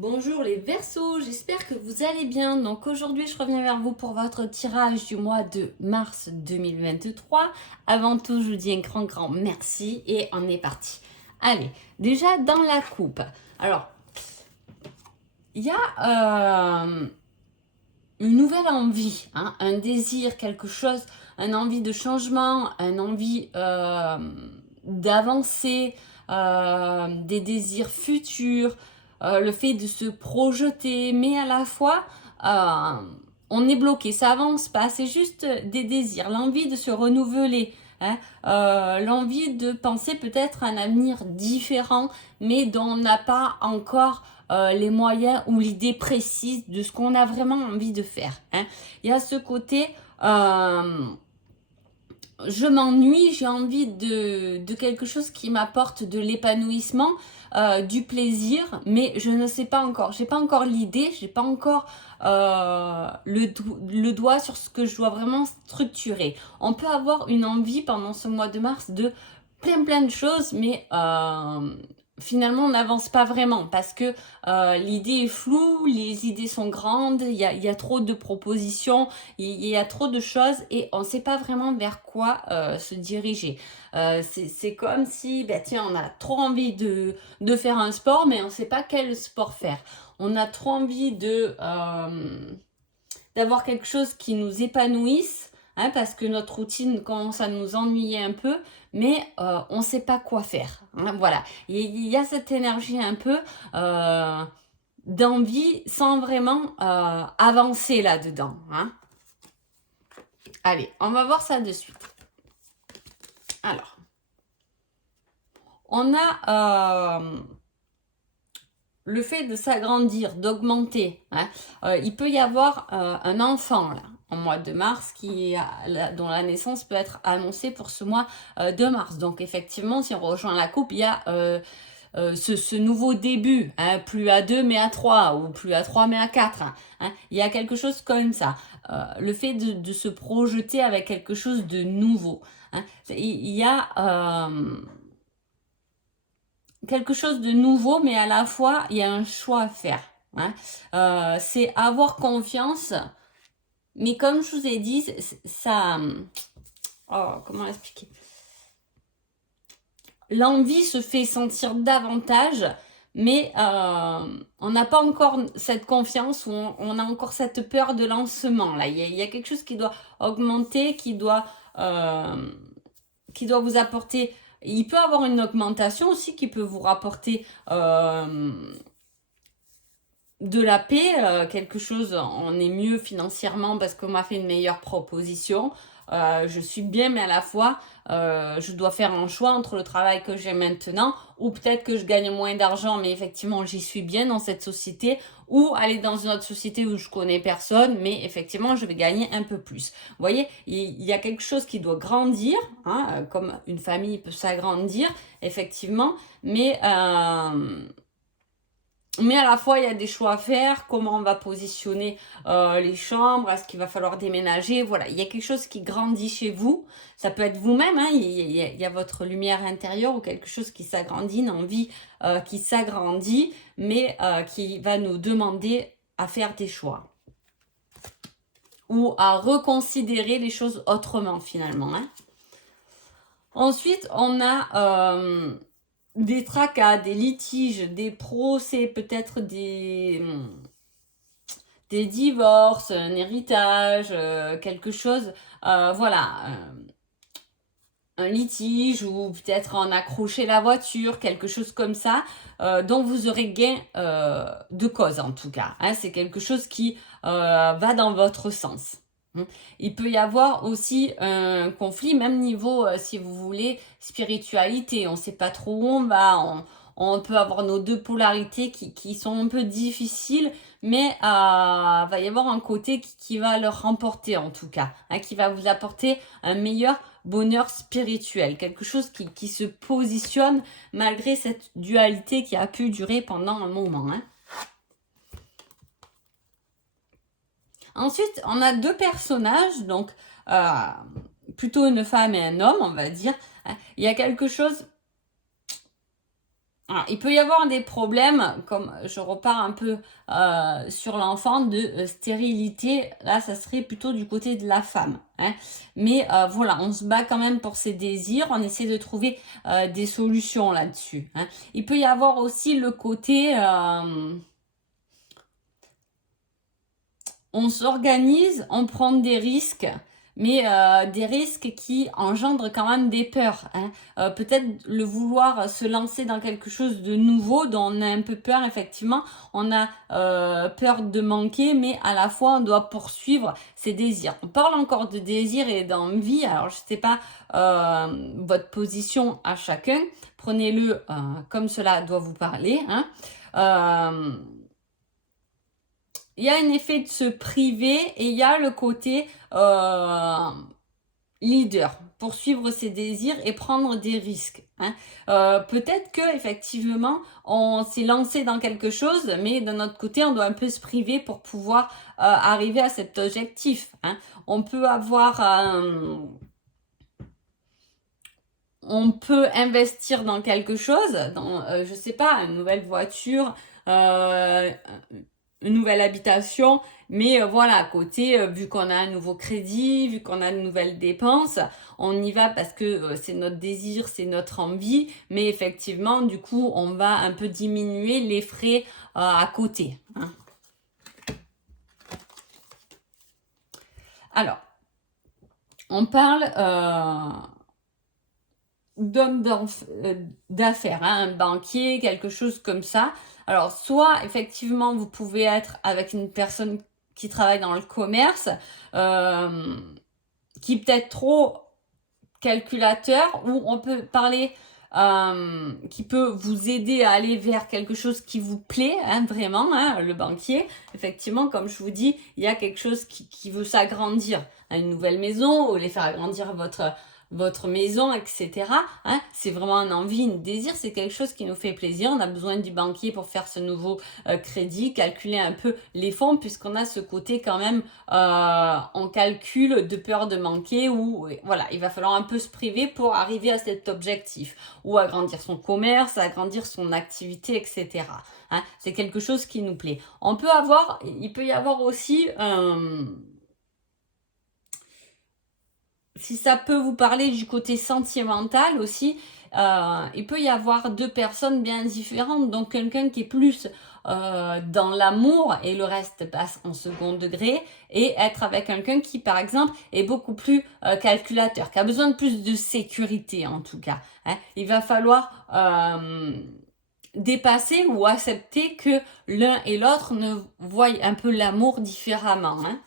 Bonjour les Verseaux, j'espère que vous allez bien. Donc aujourd'hui, je reviens vers vous pour votre tirage du mois de mars 2023. Avant tout, je vous dis un grand merci et on est parti. Allez, déjà dans la coupe. Alors, il y a une nouvelle envie, hein, un désir, quelque chose, une envie de changement, une envie d'avancer, des désirs futurs, le fait de se projeter, mais à la fois, euh, on est bloqué, ça avance pas, c'est juste des désirs, l'envie de se renouveler, hein, l'envie de penser peut-être à un avenir différent, mais dont on n'a pas encore les moyens ou l'idée précise de ce qu'on a vraiment envie de faire. Hein. Il y a ce côté, je m'ennuie, j'ai envie de quelque chose qui m'apporte de l'épanouissement, du plaisir, mais je ne sais pas encore. J'ai pas encore l'idée, j'ai pas encore le doigt sur ce que je dois vraiment structurer. On peut avoir une envie pendant ce mois de mars de plein de choses, mais finalement on n'avance pas vraiment parce que l'idée est floue, les idées sont grandes, il y a trop de propositions, il y a trop de choses et on ne sait pas vraiment vers quoi se diriger. C'est comme si, ben, tiens, on a trop envie de faire un sport, mais on ne sait pas quel sport faire. On a trop envie d'avoir quelque chose qui nous épanouisse, hein, parce que notre routine commence à nous ennuyer un peu, mais on ne sait pas quoi faire. Hein, voilà, il y a cette énergie un peu d'envie sans vraiment avancer là-dedans. Hein. Allez, on va voir ça de suite. Alors, on a le fait de s'agrandir, d'augmenter. Hein. Il peut y avoir un enfant là, en mois de mars dont la naissance peut être annoncée pour ce mois de mars. Donc effectivement, si on rejoint la coupe, il y a ce nouveau début, hein, plus à 2 mais à 3, ou plus à 3 mais à 4. Hein. Il y a quelque chose comme ça. Le fait de se projeter avec quelque chose de nouveau. Hein. Il y a quelque chose de nouveau, mais à la fois, il y a un choix à faire. Hein. C'est avoir confiance, mais comme je vous ai dit, ça... Oh, comment expliquer? L'envie se fait sentir davantage, mais on n'a pas encore cette confiance ou on a encore cette peur de lancement. Là, il y a quelque chose qui doit augmenter, qui doit vous apporter. Il peut avoir une augmentation aussi qui peut vous rapporter de la paix, quelque chose, on est mieux financièrement parce qu'on m'a fait une meilleure proposition. Je suis bien, mais à la fois, je dois faire un choix entre le travail que j'ai maintenant ou peut-être que je gagne moins d'argent, mais effectivement, j'y suis bien dans cette société ou aller dans une autre société où je connais personne, mais effectivement, je vais gagner un peu plus. Vous voyez, il y a quelque chose qui doit grandir, hein, comme une famille peut s'agrandir, effectivement, mais à la fois, il y a des choix à faire, comment on va positionner les chambres, est-ce qu'il va falloir déménager, voilà, il y a quelque chose qui grandit chez vous, ça peut être vous-même, hein, il y a votre lumière intérieure ou quelque chose qui s'agrandit, une envie qui s'agrandit, mais qui va nous demander à faire des choix ou à reconsidérer les choses autrement finalement. Hein. Ensuite, on a des tracas, des litiges, des procès, peut-être des divorces, un héritage, quelque chose, voilà, un litige ou peut-être en accrocher la voiture, quelque chose comme ça, dont vous aurez gain de cause en tout cas. Hein, c'est quelque chose qui va dans votre sens. Il peut y avoir aussi un conflit, même niveau, si vous voulez, spiritualité. On ne sait pas trop où on va. On peut avoir nos deux polarités qui sont un peu difficiles, mais va y avoir un côté qui va le remporter en tout cas, hein, qui va vous apporter un meilleur bonheur spirituel, quelque chose qui se positionne malgré cette dualité qui a pu durer pendant un moment. Hein. Ensuite, on a deux personnages, donc plutôt une femme et un homme, on va dire. Il y a quelque chose Alors, il peut y avoir des problèmes, comme je repars un peu sur l'enfant, de stérilité. Là, ça serait plutôt du côté de la femme, hein. Mais voilà, on se bat quand même pour ses désirs. On essaie de trouver des solutions là-dessus, hein. Il peut y avoir aussi le côté... on s'organise, on prend des risques, mais des risques qui engendrent quand même des peurs, hein. Peut-être le vouloir se lancer dans quelque chose de nouveau dont on a un peu peur, effectivement. On a peur de manquer, mais à la fois on doit poursuivre ses désirs. On parle encore de désir et d'envie, alors je ne sais pas votre position à chacun. Prenez-le comme cela doit vous parler, hein. Il y a un effet de se priver et il y a le côté leader, poursuivre ses désirs et prendre des risques, hein. Peut-être que effectivement on s'est lancé dans quelque chose, mais de notre côté on doit un peu se priver pour pouvoir arriver à cet objectif, hein. On peut avoir on peut investir dans quelque chose, dans je sais pas, une nouvelle voiture, une nouvelle habitation, mais voilà, à côté, vu qu'on a un nouveau crédit, vu qu'on a de nouvelles dépenses, on y va parce que c'est notre désir, c'est notre envie, mais effectivement, du coup, on va un peu diminuer les frais à côté, hein. Alors, on parle d'homme d'affaires, hein, un banquier, quelque chose comme ça. Alors, soit effectivement, vous pouvez être avec une personne qui travaille dans le commerce, qui est peut-être trop calculateur, ou on peut parler qui peut vous aider à aller vers quelque chose qui vous plaît, hein, vraiment, hein, le banquier. Effectivement, comme je vous dis, il y a quelque chose qui veut s'agrandir, hein, une nouvelle maison, ou les faire agrandir votre maison, etc., hein. C'est vraiment un envie, un désir, c'est quelque chose qui nous fait plaisir. On a besoin du banquier pour faire ce nouveau crédit, calculer un peu les fonds, puisqu'on a ce côté quand même en calcul de peur de manquer, ou voilà, il va falloir un peu se priver pour arriver à cet objectif, ou agrandir son commerce, agrandir son activité, etc., hein. C'est quelque chose qui nous plaît. Il peut y avoir aussi si ça peut vous parler du côté sentimental aussi, il peut y avoir deux personnes bien différentes. Donc quelqu'un qui est plus dans l'amour et le reste passe en second degré, et être avec quelqu'un qui, par exemple, est beaucoup plus calculateur, qui a besoin de plus de sécurité en tout cas, hein. Il va falloir dépasser ou accepter que l'un et l'autre ne voient un peu l'amour différemment, hein.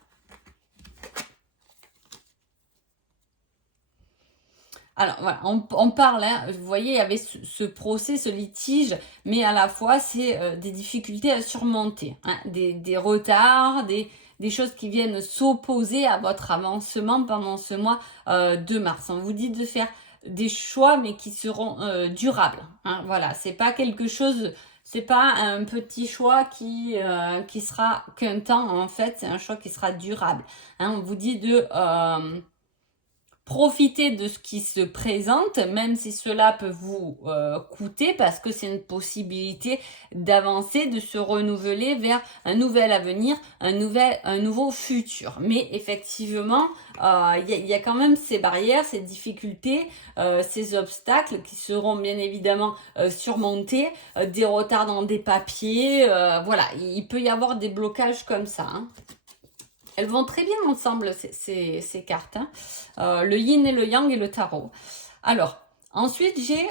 Alors voilà, on parle, hein, vous voyez, il y avait ce procès, ce litige, mais à la fois, c'est des difficultés à surmonter, hein, des retards, des choses qui viennent s'opposer à votre avancement pendant ce mois de mars. On vous dit de faire des choix, mais qui seront durables, hein. Voilà, c'est pas quelque chose, c'est pas un petit choix qui sera qu'un temps, en fait, c'est un choix qui sera durable, hein. On vous dit de profitez de ce qui se présente, même si cela peut vous coûter, parce que c'est une possibilité d'avancer, de se renouveler vers un nouvel avenir, un nouveau futur. Mais effectivement, il y a quand même ces barrières, ces difficultés, ces obstacles qui seront bien évidemment surmontés, des retards dans des papiers, voilà, il peut y avoir des blocages comme ça, hein. Elles vont très bien ensemble, ces cartes, hein. Le yin et le yang et le tarot. Alors, ensuite, j'ai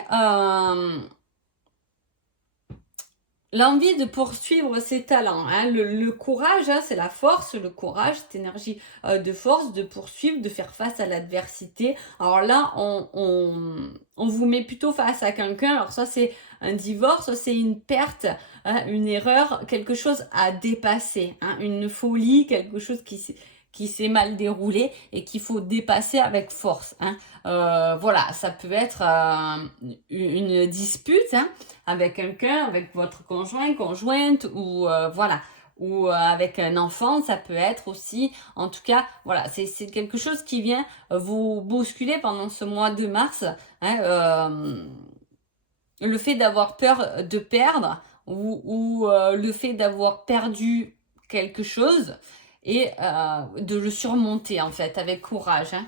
l'envie de poursuivre ses talents, hein. Le courage, hein, c'est la force, le courage, cette énergie de force, de poursuivre, de faire face à l'adversité. Alors là, on vous met plutôt face à quelqu'un. Alors ça, c'est un divorce, c'est une perte, hein, une erreur, quelque chose à dépasser, hein, une folie, quelque chose qui s'est mal déroulé et qu'il faut dépasser avec force, hein. Voilà, ça peut être une dispute, hein, avec quelqu'un, avec votre conjoint, conjointe, ou voilà, ou avec un enfant, ça peut être aussi. En tout cas, voilà, c'est quelque chose qui vient vous bousculer pendant ce mois de mars, hein. le fait d'avoir peur de perdre ou le fait d'avoir perdu quelque chose et de le surmonter en fait avec courage. Hein.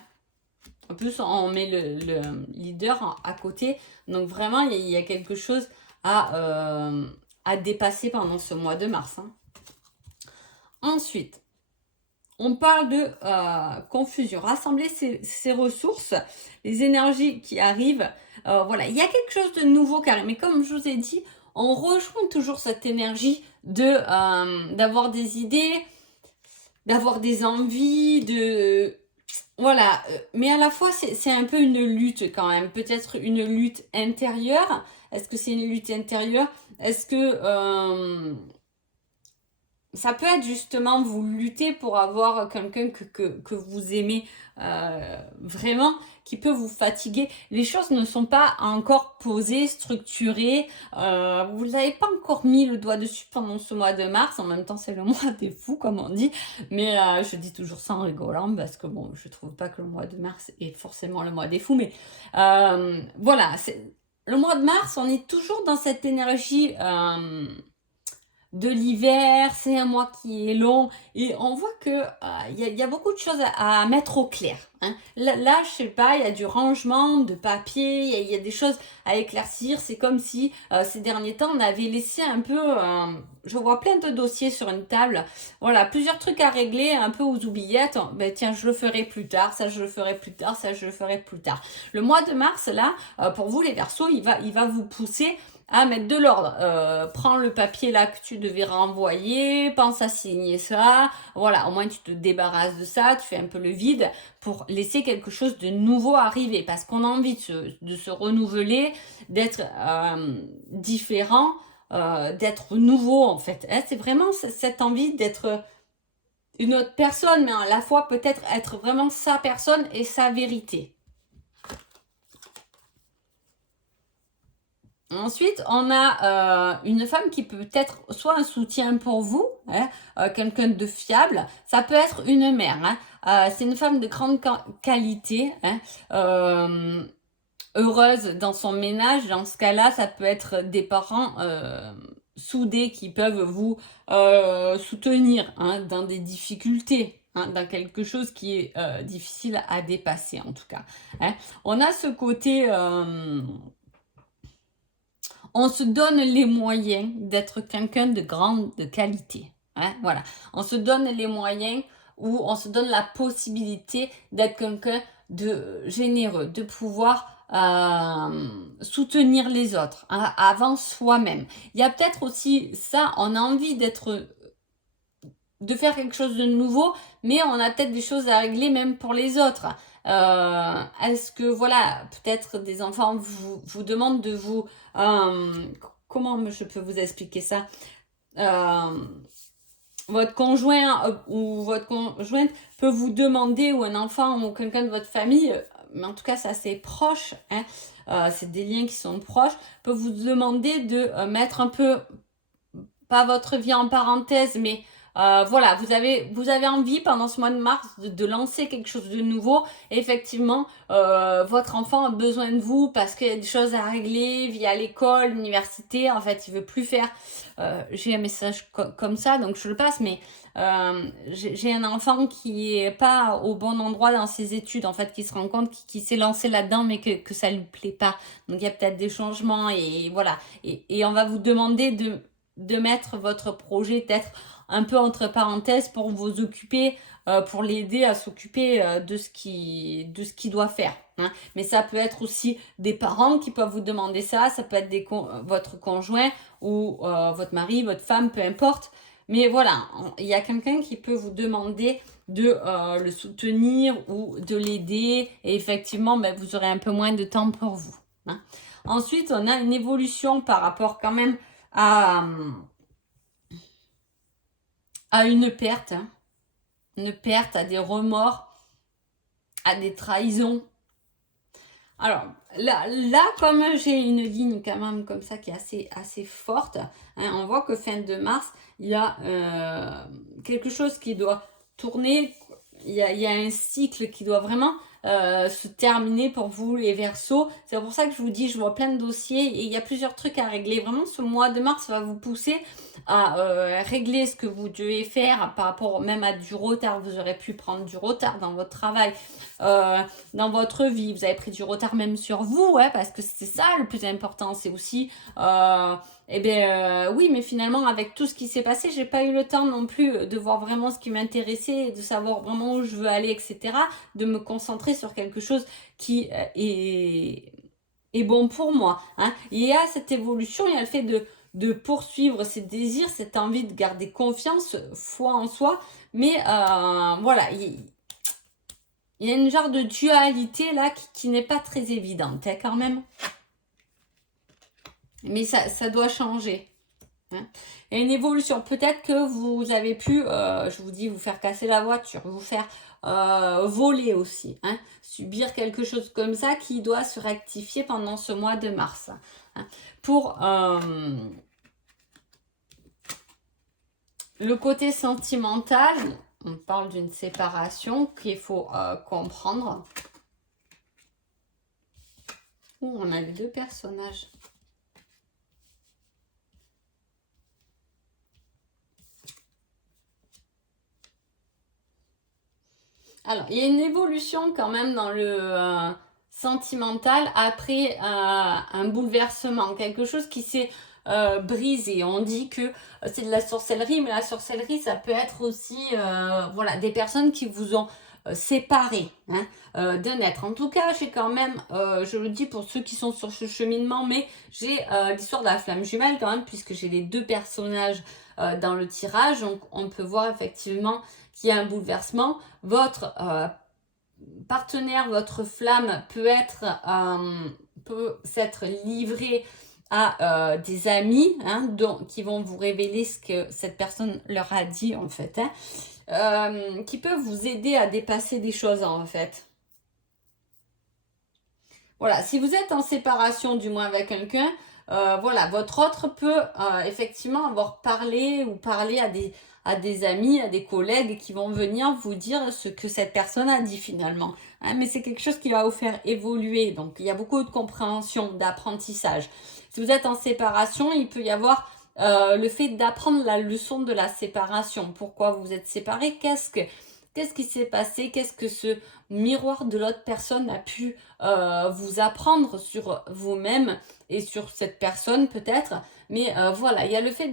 En plus, on met le leader à côté. Donc vraiment, il y a quelque chose à dépasser pendant ce mois de mars. Hein. Ensuite, on parle de confusion. Rassembler ses ressources, les énergies qui arrivent. Voilà, il y a quelque chose de nouveau qui arrive. Mais comme je vous ai dit, on rejoint toujours cette énergie d'avoir des idées, d'avoir des envies, voilà, mais à la fois c'est un peu une lutte quand même, peut-être une lutte intérieure. Est-ce que c'est une lutte intérieure? Est-ce que ça peut être justement vous lutter pour avoir quelqu'un que vous aimez vraiment, qui peut vous fatiguer. Les choses ne sont pas encore posées, structurées. Vous n'avez pas encore mis le doigt dessus pendant ce mois de mars. En même temps, c'est le mois des fous, comme on dit. Mais je dis toujours ça en rigolant parce que bon, je trouve pas que le mois de mars est forcément le mois des fous. Mais voilà, le mois de mars, on est toujours dans cette énergie de l'hiver, c'est un mois qui est long et on voit que y a beaucoup de choses à mettre au clair. Hein. Là, je sais pas, il y a du rangement de papier, il y a des choses à éclaircir. C'est comme si ces derniers temps, on avait laissé un peu, je vois plein de dossiers sur une table. Voilà, plusieurs trucs à régler, un peu aux oubliettes. Ben tiens, je le ferai plus tard, ça je le ferai plus tard, ça je le ferai plus tard. Le mois de mars, là, pour vous les Verseaux, il va vous pousser à mettre de l'ordre. Prends le papier là que tu devais renvoyer, pense à signer ça. Voilà, au moins tu te débarrasses de ça, tu fais un peu le vide pour laisser quelque chose de nouveau arriver. Parce qu'on a envie de se renouveler, d'être différent, d'être nouveau en fait. Hein, c'est vraiment cette envie d'être une autre personne, mais à la fois peut-être être vraiment sa personne et sa vérité. Ensuite, on a une femme qui peut être soit un soutien pour vous, hein, quelqu'un de fiable. Ça peut être une mère. Hein, c'est une femme de grande qualité, hein, heureuse dans son ménage. Dans ce cas-là, ça peut être des parents soudés qui peuvent vous soutenir hein, dans des difficultés. Hein, dans quelque chose qui est difficile à dépasser en tout cas. Hein. On a ce côté... on se donne les moyens d'être quelqu'un de grande qualité. Hein, voilà. On se donne les moyens ou on se donne la possibilité d'être quelqu'un de généreux, de pouvoir soutenir les autres hein, avant soi-même. Il y a peut-être aussi ça, on a envie de faire quelque chose de nouveau, mais on a peut-être des choses à régler même pour les autres. Est-ce que, voilà, peut-être des enfants vous demandent de vous... comment je peux vous expliquer ça votre conjoint ou votre conjointe peut vous demander, ou un enfant ou quelqu'un de votre famille, mais en tout cas c'est assez proche, hein, c'est des liens qui sont proches, peut vous demander de mettre un peu, pas votre vie en parenthèse, mais voilà, vous avez envie pendant ce mois de mars de lancer quelque chose de nouveau. Et effectivement, votre enfant a besoin de vous parce qu'il y a des choses à régler via l'école, l'université. En fait, il veut plus faire. J'ai un message comme ça, donc je le passe. Mais j'ai un enfant qui est pas au bon endroit dans ses études, en fait, qui se rend compte qu'il s'est lancé là-dedans, mais que ça lui plaît pas. Donc il y a peut-être des changements et voilà. Et on va vous demander de mettre votre projet peut-être un peu entre parenthèses pour vous occuper, pour l'aider à s'occuper de ce qu'il doit faire. Hein. Mais ça peut être aussi des parents qui peuvent vous demander ça, ça peut être votre conjoint ou votre mari, votre femme, peu importe. Mais voilà, il y a quelqu'un qui peut vous demander de le soutenir ou de l'aider et effectivement, ben, vous aurez un peu moins de temps pour vous. Hein. Ensuite, on a une évolution par rapport quand même à une perte, hein. Une perte, à des remords, à des trahisons. Alors là comme j'ai une ligne quand même comme ça qui est assez forte, hein, on voit que fin de mars, il y a quelque chose qui doit tourner, il y a un cycle qui doit vraiment se terminer pour vous les Verseaux. C'est pour ça que je vous dis, je vois plein de dossiers et il y a plusieurs trucs à régler. Vraiment, ce mois de mars va vous pousser à régler ce que vous devez faire par rapport même à du retard. Vous aurez pu prendre du retard dans votre travail, dans votre vie. Vous avez pris du retard même sur vous, parce que c'est ça le plus important. C'est aussi, oui, mais finalement, avec tout ce qui s'est passé, j'ai pas eu le temps non plus de voir vraiment ce qui m'intéressait, de savoir vraiment où je veux aller, etc. De me concentrer sur quelque chose qui est bon pour moi. Il y a cette évolution, il y a le fait de poursuivre ses désirs, cette envie de garder confiance, foi en soi. Mais voilà, il y a une genre de dualité là qui n'est pas très évidente quand même. Mais ça doit changer. Il y a une évolution. Peut-être que vous avez pu, je vous dis, vous faire casser la voiture, vous faire voler aussi. Subir quelque chose comme ça qui doit se rectifier pendant ce mois de mars. Pour le côté sentimental, on parle d'une séparation qu'il faut comprendre. On a les deux personnages. Alors, il y a une évolution quand même dans le sentimental après un bouleversement, quelque chose qui s'est brisé. On dit que c'est de la sorcellerie, mais la sorcellerie, ça peut être aussi voilà, des personnes qui vous ont séparés d'un être. En tout cas, j'ai quand même, je le dis pour ceux qui sont sur ce cheminement, mais j'ai l'histoire de la flamme jumelle quand même, puisque j'ai les deux personnages dans le tirage. Donc, on peut voir effectivement qu'il y a un bouleversement. Votre partenaire, votre flamme peut s'être livré à des amis qui vont vous révéler ce que cette personne leur a dit en fait, qui peuvent vous aider à dépasser des choses en fait. Voilà, si vous êtes en séparation du moins avec quelqu'un, voilà, votre autre peut effectivement avoir parlé ou parler à des amis, à des collègues qui vont venir vous dire ce que cette personne a dit finalement. Mais c'est quelque chose qui va vous faire évoluer. Donc, il y a beaucoup de compréhension, d'apprentissage. Si vous êtes en séparation, il peut y avoir le fait d'apprendre la leçon de la séparation. Pourquoi vous êtes séparés? Qu'est-ce qui s'est passé? Qu'est-ce que ce miroir de l'autre personne a pu vous apprendre sur vous-même et sur cette personne peut-être? Mais voilà, il y a le fait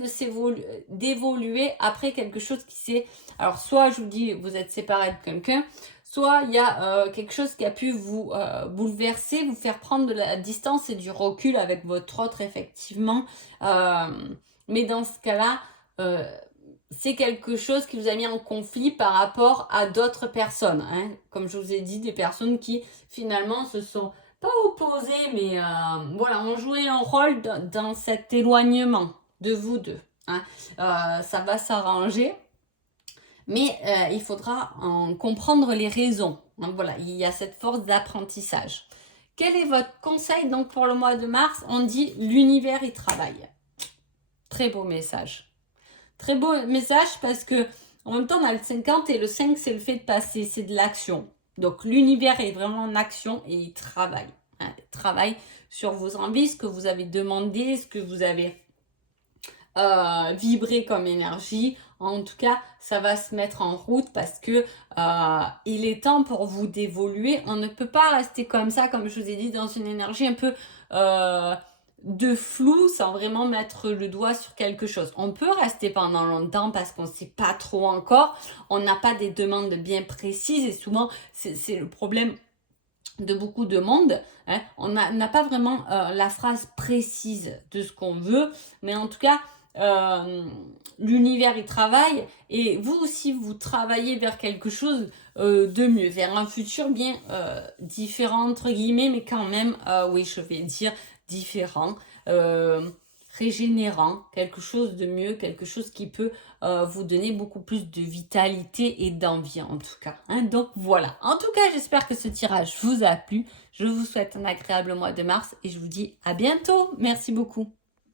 d'évoluer après quelque chose qui s'est... Alors, soit je vous dis, vous êtes séparé de quelqu'un, soit il y a quelque chose qui a pu vous bouleverser, vous faire prendre de la distance et du recul avec votre autre, effectivement. Mais dans ce cas-là, c'est quelque chose qui vous a mis en conflit par rapport à d'autres personnes. Comme je vous ai dit, des personnes qui finalement se sont pas opposées, mais voilà, ont joué un rôle dans cet éloignement de vous deux. Ça va s'arranger. Mais il faudra en comprendre les raisons. Voilà, il y a cette force d'apprentissage. Quel est votre conseil donc pour le mois de mars? On dit l'univers y travaille. Très beau message. Très beau message parce que en même temps on a le 50 et le 5 c'est le fait de passer, c'est de l'action. Donc l'univers est vraiment en action et il travaille. Il travaille sur vos envies, ce que vous avez demandé, ce que vous avez vibré comme énergie. En tout cas, ça va se mettre en route parce que il est temps pour vous d'évoluer. On ne peut pas rester comme ça, comme je vous ai dit, dans une énergie un peu de flou sans vraiment mettre le doigt sur quelque chose. On peut rester pendant longtemps parce qu'on ne sait pas trop encore. On n'a pas des demandes bien précises et souvent, c'est le problème de beaucoup de monde. On n'a pas vraiment la phrase précise de ce qu'on veut, mais en tout cas, l'univers y travaille et vous aussi vous travaillez vers quelque chose de mieux, vers un futur bien différent entre guillemets, mais quand même oui je vais dire différent, régénérant, quelque chose de mieux, quelque chose qui peut vous donner beaucoup plus de vitalité et d'envie en tout cas. Donc voilà, en tout cas j'espère que ce tirage vous a plu. Je vous souhaite un agréable mois de mars et je vous dis à bientôt. Merci beaucoup.